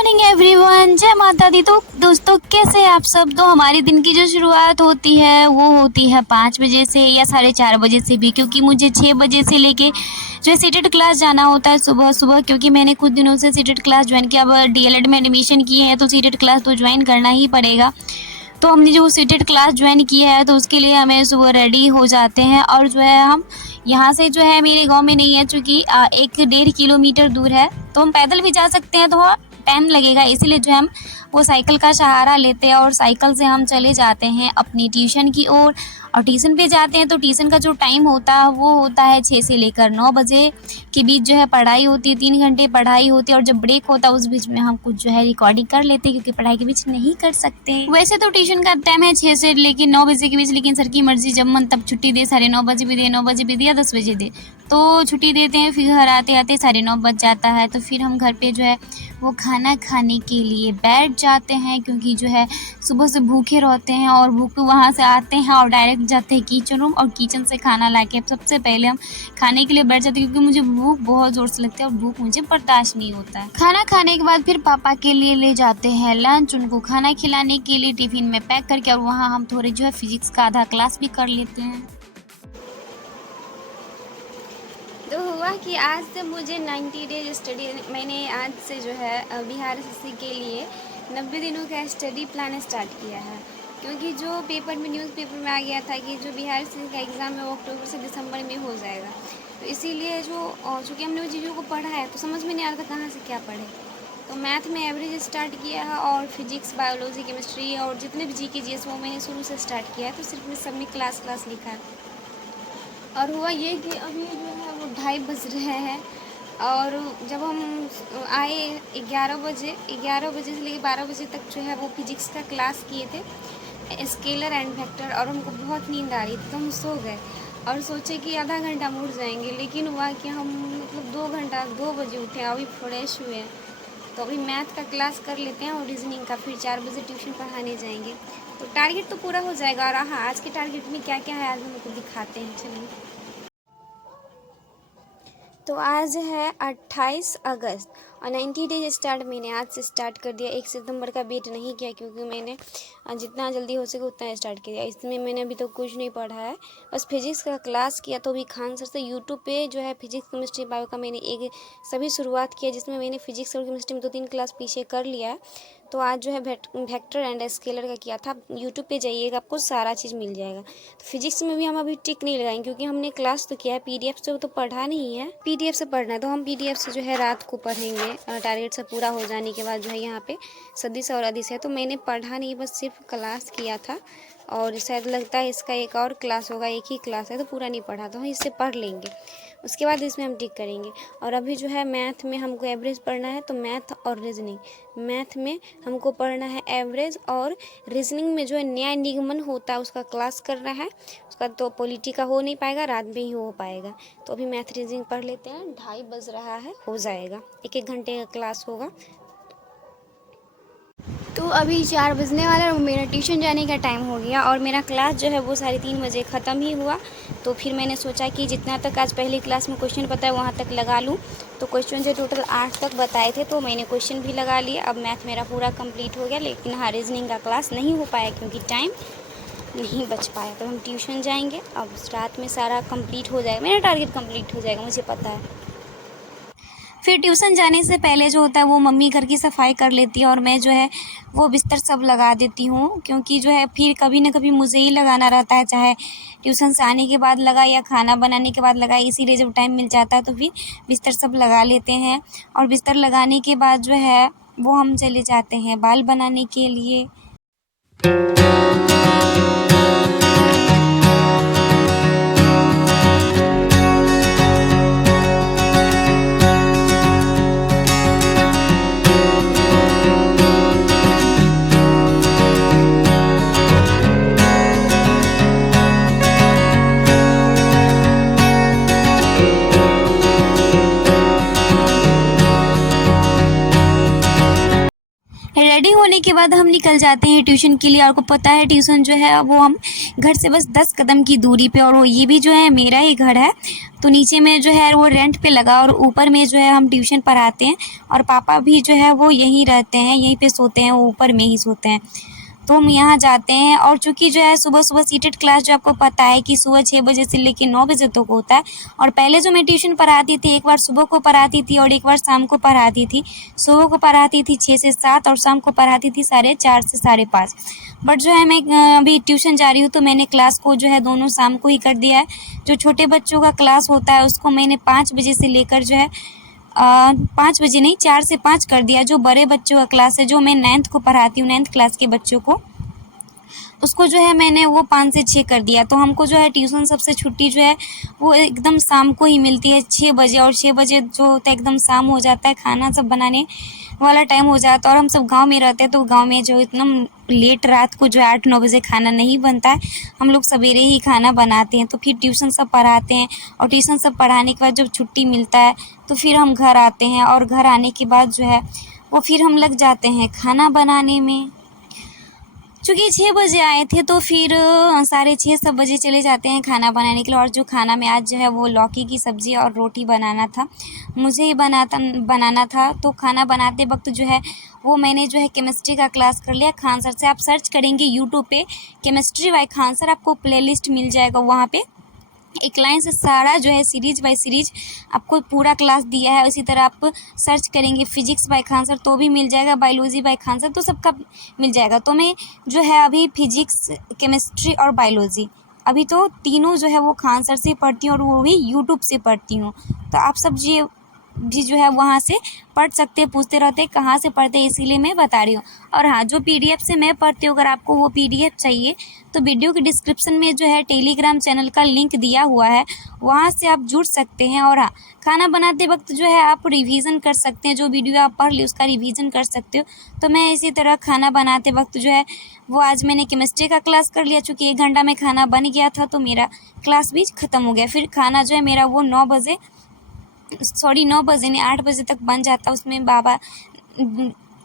Morning everyone, जय माता दी। तो दोस्तों कैसे हैं आप सब। तो हमारी दिन की जो शुरुआत होती है वो होती है 5 बजे से या 4:30 बजे से भी, क्योंकि मुझे 6 बजे से लेके जो है सीटेट क्लास जाना होता है सुबह सुबह, क्योंकि मैंने कुछ दिनों से सीटेट क्लास ज्वाइन किया। अब डीएलएड में एडमिशन किए हैं तो सीटेट क्लास तो ज्वाइन करना ही पड़ेगा। तो हमने जो सीटेट क्लास ज्वाइन किया है तो उसके लिए हमें सुबह रेडी हो जाते हैं, और जो है हम यहाँ से जो है मेरे गांव में नहीं है, चूँकि 1-1.5 किलोमीटर दूर है, तो हम पैदल भी जा सकते हैं, तो टाइम लगेगा, इसीलिए जो है हम वो साइकिल का सहारा लेते हैं और साइकिल से हम चले जाते हैं अपनी ट्यूशन की ओर। और ट्यूशन पे जाते हैं तो ट्यूशन का जो टाइम होता है वो होता है 6 से लेकर 9 बजे के बीच जो है पढ़ाई होती है। 3 घंटे पढ़ाई होती है, और जब ब्रेक होता है उस बीच में हम कुछ जो है रिकॉर्डिंग कर लेते हैं, क्योंकि पढ़ाई के बीच नहीं कर सकते। वैसे तो ट्यूशन का टाइम है 6 से लेकर 9 बजे के बीच, लेकिन सर की मर्जी, जब मन तब छुट्टी दे, 9:30 बजे भी दे, 9 बजे भी दे या 10 बजे दे, तो छुट्टी देते हैं। फिर घर आते आते 9:30 बज जाता है, तो फिर हम घर पे जो है वो खाना खाने के लिए बैठ जाते हैं, क्योंकि जो है सुबह से भूखे रहते हैं, और भूख वहाँ से आते हैं और डायरेक्ट जाते हैं किचन रूम, और किचन से खाना लाके सबसे पहले हम खाने के लिए बैठ जाते हैं, क्योंकि मुझे भूख बहुत ज़ोर से लगती है और भूख मुझे बर्दाश्त नहीं होता है। खाना खाने के बाद फिर पापा के लिए ले जाते हैं लंच, उनको खाना खिलाने के लिए टिफ़िन में पैक करके, और वहाँ हम थोड़े जो है फिजिक्स का आधा क्लास भी कर लेते हैं। तो हुआ कि आज से मुझे 90 डेज स्टडी, मैंने आज से जो है बिहार एसएससी के लिए 90 दिनों का स्टडी प्लान स्टार्ट किया है, क्योंकि जो पेपर में न्यूज़पेपर में आ गया था कि जो बिहार एसएससी का एग्ज़ाम है वो अक्टूबर से दिसंबर में हो जाएगा, तो इसीलिए चूँकि हमने वो चीज़ों को पढ़ा है तो समझ में नहीं आ रहा था कहाँ से क्या पढ़े। तो मैथ में एवरेज स्टार्ट किया है, और फिजिक्स, बायोलॉजी, केमिस्ट्री और जितने भी जीके जीएस वो मैंने शुरू से स्टार्ट किया है, तो सिर्फ मैं सब में क्लास लिखा है। और हुआ ये कि अभी जो है वो 2:30 बज रहे हैं, और जब हम आए 11 बजे से लेकर 12 बजे तक जो है वो फिजिक्स का क्लास किए थे, स्केलर एंड वेक्टर, और हमको बहुत नींद आ रही थी तो हम सो गए और सोचे कि आधा घंटा मुड़ जाएंगे, लेकिन हुआ कि हम 2 बजे उठे, अभी फ्रेश हुए हैं, तो अभी मैथ का क्लास कर लेते हैं और रीजनिंग का, फिर 4 बजे ट्यूशन पढ़ाने जाएंगे, तो टारगेट तो पूरा हो जाएगा। और हाँ, आज के टारगेट में क्या क्या है आज हम आपको दिखाते हैं, चलिए। तो आज है 28 अगस्त और 90 डेज स्टार्ट मैंने आज से स्टार्ट कर दिया। 1 सितंबर का वेट नहीं किया, क्योंकि मैंने जितना जल्दी हो सके उतना स्टार्ट किया। इसमें मैंने अभी तो कुछ नहीं पढ़ा है, बस फिजिक्स का क्लास किया, तो भी खान सर से यूट्यूब पे जो है फिजिक्स, केमिस्ट्री, बायो का मैंने एक सभी शुरुआत किया, जिसमें मैंने फिजिक्स और केमिस्ट्री में 2-3 क्लास पीछे कर लिया है। तो आज जो है वेक्टर एंड स्केलर का किया था। यूट्यूब पे जाइएगा, आपको सारा चीज़ मिल जाएगा। तो फिजिक्स में भी हम अभी टिक नहीं लगाएंगे, क्योंकि हमने क्लास तो किया है, पीडीएफ से तो पढ़ा नहीं है, पीडीएफ से पढ़ना है, तो हम पीडीएफ से जो है रात को पढ़ेंगे। टारगेट सब पूरा हो जाने के बाद जो है यहाँ पे सदिश और अधिश है, तो मैंने पढ़ा नहीं, बस सिर्फ क्लास किया था, और शायद लगता है इसका एक और क्लास होगा, एक ही क्लास है, तो पूरा नहीं पढ़ा, तो हम इससे पढ़ लेंगे, उसके बाद इसमें हम टिक करेंगे। और अभी जो है मैथ में हमको एवरेज पढ़ना है, तो मैथ और रीजनिंग, मैथ में हमको पढ़ना है एवरेज, और रीजनिंग में जो है न्याय निगमन होता है उसका क्लास करना है। उसका तो पॉलिटी का हो नहीं पाएगा, रात में ही हो पाएगा, तो अभी मैथ रीजनिंग पढ़ लेते हैं। 2:30 बज रहा है, हो जाएगा, 1-1 घंटे का क्लास होगा। तो अभी 4 बजने वाला है और मेरा ट्यूशन जाने का टाइम हो गया, और मेरा क्लास जो है वो 3:30 बजे ख़त्म ही हुआ। तो फिर मैंने सोचा कि जितना तक आज पहली क्लास में क्वेश्चन पता है वहाँ तक लगा लूँ। तो क्वेश्चन जो टोटल 8 तक बताए थे, तो मैंने क्वेश्चन भी लगा लिया। अब मैथ मेरा पूरा कंप्लीट हो गया, लेकिन हाँ, रीजनिंग का क्लास नहीं हो पाया क्योंकि टाइम नहीं बच पाया। तो हम ट्यूशन जाएंगे, अब रात में सारा कंप्लीट हो जाएगा, मेरा टारगेट कंप्लीट हो जाएगा, मुझे पता है। फिर ट्यूशन जाने से पहले जो होता है वो मम्मी घर की सफाई कर लेती है, और मैं जो है वो बिस्तर सब लगा देती हूँ, क्योंकि जो है फिर कभी ना कभी मुझे ही लगाना रहता है, चाहे ट्यूशन से आने के बाद लगा या खाना बनाने के बाद लगा, इसीलिए जब टाइम मिल जाता है तो फिर बिस्तर सब लगा लेते हैं। और बिस्तर लगाने के बाद जो है वो हम चले जाते हैं बाल बनाने के लिए। रेडी होने के बाद हम निकल जाते हैं ट्यूशन के लिए। आपको पता है ट्यूशन जो है वो हम घर से बस 10 कदम की दूरी पे, और वो ये भी जो है मेरा ही घर है। तो नीचे में जो है वो रेंट पे लगा, और ऊपर में जो है हम ट्यूशन पढ़ाते हैं, और पापा भी जो है वो यहीं रहते हैं, यहीं पे सोते हैं, वो ऊपर में ही सोते हैं। तो हम यहाँ जाते हैं, और चूँकि जो है सुबह सीटेड क्लास जो आपको पता है कि सुबह 6 बजे से लेके 9 बजे तक होता है। और पहले जो मैं ट्यूशन पढ़ाती थी, एक बार सुबह को पढ़ाती थी और एक बार शाम को पढ़ाती थी। सुबह को पढ़ाती थी 6 से 7 और शाम को पढ़ाती थी 4:30 से 5:30। बट जो है मैं अभी ट्यूशन जा रही हूँ, तो मैंने क्लास को जो है दोनों शाम को ही कर दिया है। जो छोटे बच्चों का क्लास होता है उसको मैंने 5 बजे से लेकर जो है 5 बजे नहीं, 4 से 5 कर दिया। जो बड़े बच्चों का क्लास है, जो मैं 9th को पढ़ाती हूँ, 9th क्लास के बच्चों को, उसको जो है मैंने वो 5 से 6 कर दिया। तो हमको जो है ट्यूशन सबसे छुट्टी जो है वो एकदम शाम को ही मिलती है 6 बजे, और 6 बजे जो होता है एकदम शाम हो जाता है, खाना सब बनाने वाला टाइम हो जाता है। और हम सब गांव में रहते हैं, तो गांव में जो इतना लेट रात को जो है 8-9 बजे खाना नहीं बनता है, हम लोग सवेरे ही खाना बनाते हैं। तो फिर ट्यूशन सब पढ़ाते हैं, और ट्यूशन सब पढ़ाने के बाद जब छुट्टी मिलता है तो फिर हम घर आते हैं, और घर आने के बाद जो है वो फिर हम लग जाते हैं खाना बनाने में। चूँकि 6 बजे आए थे, तो फिर 6:30 सब बजे चले जाते हैं खाना बनाने के लिए। और जो खाना में आज जो है वो लौकी की सब्ज़ी और रोटी बनाना था, मुझे ही बनाना था। तो खाना बनाते वक्त जो है वो मैंने जो है केमिस्ट्री का क्लास कर लिया खान सर से। आप सर्च करेंगे यूट्यूब पे केमिस्ट्री बाय खान सर, आपको प्लेलिस्ट मिल जाएगा। वहाँ पे एक लाइन से सारा जो है सीरीज बाय सीरीज आपको पूरा क्लास दिया है। उसी तरह आप सर्च करेंगे फिजिक्स बाय खान सर तो भी मिल जाएगा, बायोलॉजी बाय खान सर, तो सबका मिल जाएगा। तो मैं जो है अभी फिजिक्स, केमिस्ट्री और बायोलॉजी अभी तो तीनों जो है वो खान सर से पढ़ती हूँ, और वो भी यूट्यूब से पढ़ती हूँ। तो आप सब भी जो है वहाँ से पढ़ सकते हैं। पूछते रहते हैं कहाँ से पढ़ते हैं, इसीलिए मैं बता रही हूँ। और हाँ, जो PDF से मैं पढ़ती हूँ, अगर आपको वो PDF चाहिए तो वीडियो के डिस्क्रिप्शन में जो है टेलीग्राम चैनल का लिंक दिया हुआ है, वहाँ से आप जुड़ सकते हैं। और हाँ, खाना बनाते वक्त जो है आप रिवीजन कर सकते हैं, जो वीडियो आप पढ़ ली उसका रिवीजन कर सकते हो। तो मैं इसी तरह खाना बनाते वक्त जो है वो आज मैंने केमिस्ट्री का क्लास कर लिया। चूँकि 1 घंटा में खाना बन गया था, तो मेरा क्लास भी ख़त्म हो गया। फिर खाना जो है मेरा वो 9 बजे नहीं 8 बजे तक बन जाता। उसमें बाबा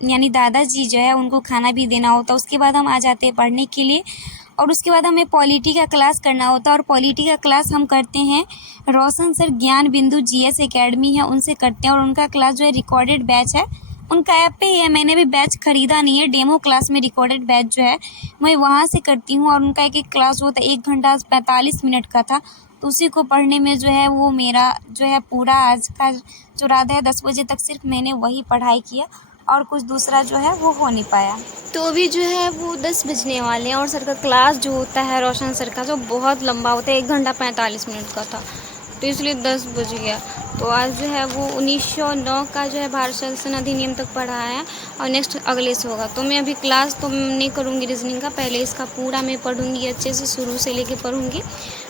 यानी दादाजी जो है उनको खाना भी देना होता। उसके बाद हम आ जाते हैं पढ़ने के लिए, और उसके बाद हमें पॉलिटी का क्लास करना होता है। और पॉलिटी का क्लास हम करते हैं रोशन सर ज्ञान बिंदु GS एकेडमी है, उनसे करते हैं। और उनका क्लास जो है रिकॉर्डेड बैच है, उनका ऐप पे ही है। मैंने भी बैच ख़रीदा नहीं है, डेमो क्लास में रिकॉर्डेड बैच जो है मैं वहाँ से करती हूँ। और उनका एक क्लास होता है 1 घंटा 45 मिनट का था, तो उसी को पढ़ने में जो है वो मेरा जो है पूरा आज का जो रात है 10 बजे तक सिर्फ मैंने वही पढ़ाई किया, और कुछ दूसरा जो है वो हो नहीं पाया। तो अभी जो है वो 10 बजने वाले हैं, और सर का क्लास जो होता है रोशन सर का, जो बहुत लंबा होता है, 1 घंटा 45 मिनट का था, तो इसलिए 10 बज गया। तो आज जो है वो 1909 का जो है भारत संविधान अधिनियम तक पढ़ा है, और नेक्स्ट अगले से होगा। तो मैं अभी क्लास तो नहीं करूँगी रीजनिंग का, पहले इसका पूरा मैं पढ़ूँगी अच्छे से, शुरू से लेके पढ़ूँगी,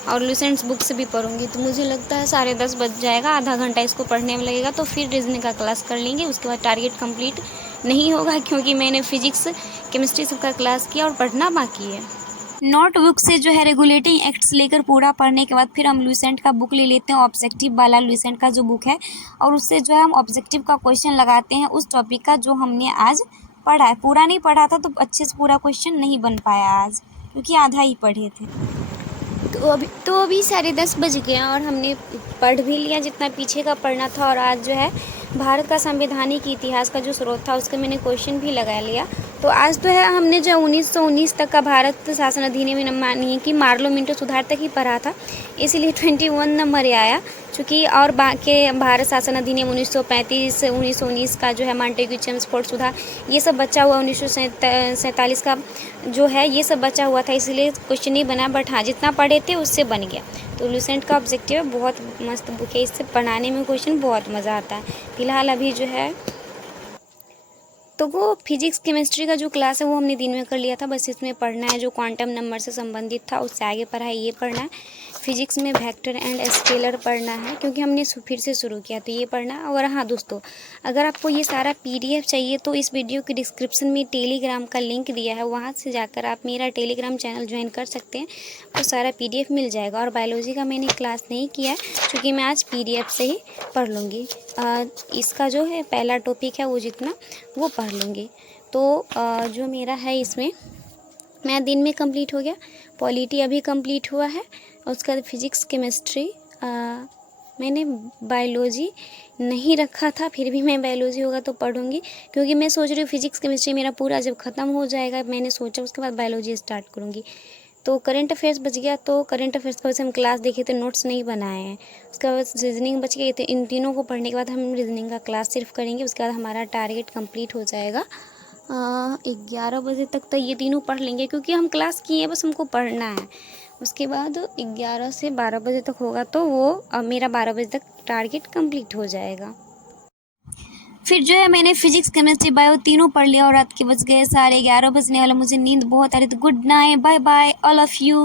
और लुसेंट्स बुक से भी पढ़ूँगी। तो मुझे लगता है 10:30 बज जाएगा, आधा घंटा इसको पढ़ने में लगेगा। तो फिर रीजनिंग का क्लास कर लेंगे, उसके बाद टारगेट कंप्लीट नहीं होगा, क्योंकि मैंने फिजिक्स, केमिस्ट्री सबका क्लास किया और पढ़ना बाकी है। नोटबुक से जो है रेगुलेटिंग एक्ट्स लेकर पूरा पढ़ने के बाद फिर हम लुसेंट का बुक ले लेते हैं, ऑब्जेक्टिव वाला लुसेंट का जो बुक है, और उससे जो है हम ऑब्जेक्टिव का क्वेश्चन लगाते हैं उस टॉपिक का जो हमने आज पढ़ा है। पूरा नहीं पढ़ा था तो अच्छे से पूरा क्वेश्चन नहीं बन पाया आज, क्योंकि आधा ही पढ़े थे। तो अभी 10:30 बज गए हैं, और हमने पढ़ भी लिया जितना पीछे का पढ़ना था। और आज जो है भारत का संवैधानिक इतिहास का जो स्रोत था उसका मैंने क्वेश्चन भी लगा लिया। तो आज तो है हमने जो 1919 तक का भारत शासन अधिनियम मानिए कि मार्लो मिंटो सुधार तक ही पढ़ा था, इसलिए 21 नंबर आया। चूँकि और बाकी भारत शासन अधिनियम 1935, 1919 का जो है मॉन्टेग्यू चेम्सफोर्ड सुधार, ये सब बचा हुआ, 1947 का जो है ये सब बचा हुआ था, इसलिए क्वेश्चन नहीं बना। बट हाँ, जितना पढ़े थे उससे बन गया। तो लुसेंट का ऑब्जेक्टिव बहुत मस्त बुक है, इससे पढ़ाने में क्वेश्चन बहुत मज़ा आता है। फिलहाल अभी जो है तो वो फिजिक्स केमिस्ट्री का जो क्लास है वो हमने दिन में कर लिया था, बस इसमें पढ़ना है जो क्वांटम नंबर से संबंधित था, उससे आगे पढ़ाई ये पढ़ना है। फिजिक्स में वेक्टर एंड स्केलर पढ़ना है, क्योंकि हमने फिर से शुरू किया, तो ये पढ़ना है। और हाँ दोस्तों, अगर आपको ये सारा PDF चाहिए तो इस वीडियो के डिस्क्रिप्शन में टेलीग्राम का लिंक दिया है, वहाँ से जाकर आप मेरा टेलीग्राम चैनल ज्वाइन कर सकते हैं, और सारा PDF मिल जाएगा। और बायोलॉजी का मैंने क्लास नहीं किया है, क्योंकि मैं आज PDF से ही पढ़ लूँगी। इसका जो है पहला टॉपिक है वो जितना वो पढ़ लूँगी। तो जो मेरा है इसमें मैं दिन में कंप्लीट हो गया, पॉलिटी अभी कंप्लीट हुआ है, और उसके बाद फिजिक्स केमिस्ट्री। मैंने बायोलॉजी नहीं रखा था, फिर भी मैं बायोलॉजी होगा तो पढ़ूंगी, क्योंकि मैं सोच रही हूँ फिजिक्स केमिस्ट्री मेरा पूरा जब ख़त्म हो जाएगा, मैंने सोचा उसके बाद बायोलॉजी स्टार्ट करूँगी। तो करंट अफेयर्स बच गया, तो करंट अफेयर्स का वैसे हम क्लास देखे थे, नोट्स नहीं बनाए हैं। उसके बाद रीजनिंग बच गई, तो इन तीनों को पढ़ने के बाद हम रीजनिंग का क्लास सिर्फ करेंगे। उसके बाद हमारा टारगेट कंप्लीट हो जाएगा 11 बजे तक, तो ये तीनों पढ़ लेंगे, क्योंकि हम क्लास किए हैं, बस हमको पढ़ना है। उसके बाद 11 से 12 बजे तक होगा, तो वो मेरा 12 बजे तक टारगेट कंप्लीट हो जाएगा। फिर जो है मैंने फिजिक्स केमिस्ट्री बायो तीनों पढ़ लिया और रात के बज गए 11:30 बजने वाला, मुझे नींद बहुत आ रही थी। Good night, bye bye all of you.